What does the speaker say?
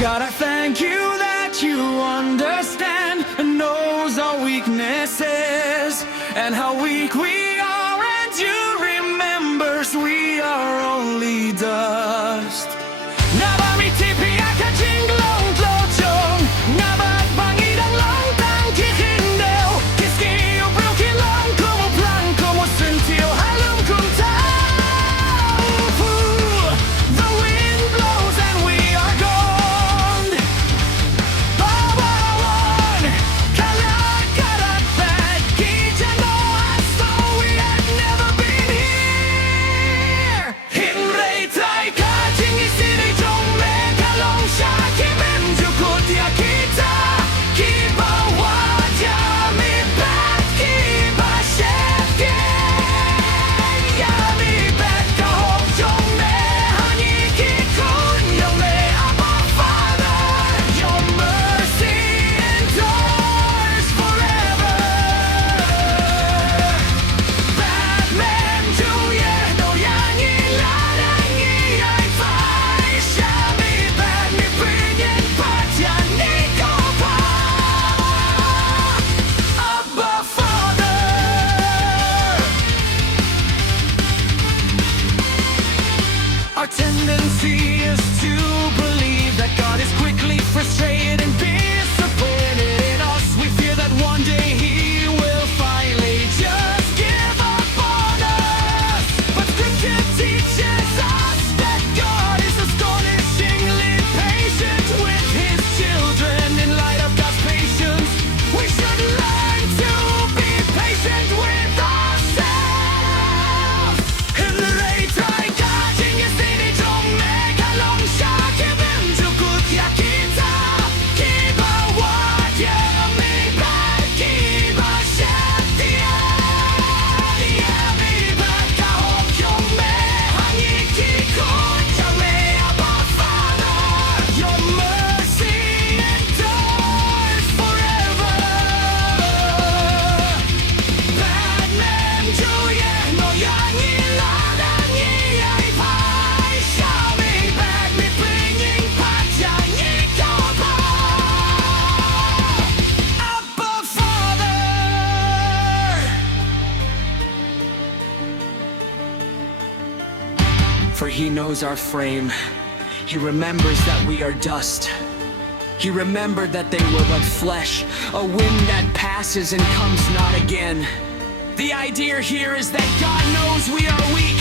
God, I thank you that you understand and knows our weaknesses and how weak we are, and you remembers we are only dust. Our tendency is to believe that God is quickly frustrated and disappointed in us. We fear that one day He will finally just give up on us. But Scripture teaches us that God is astonishingly patient with His children. In light of God's patience, we should learn to be patient with ourselves. In the rate I got in your city, don't make a long shot. Give him to good yakita. Keep a word, yeah, me back. Keep a chef, yeah, me back. I hope you're me. Honey, keep good, you're me, Abba, Father. Your mercy endures forever. Bad man, 주의 모양이 나란히 아이파이. Show me back, me bringing 파장이 커봐. Abba, Father. For He knows our frame. He remembers that we are dust. He remembered that they were but flesh, a wind that passes and comes not again. The idea here is that God knows we are weak,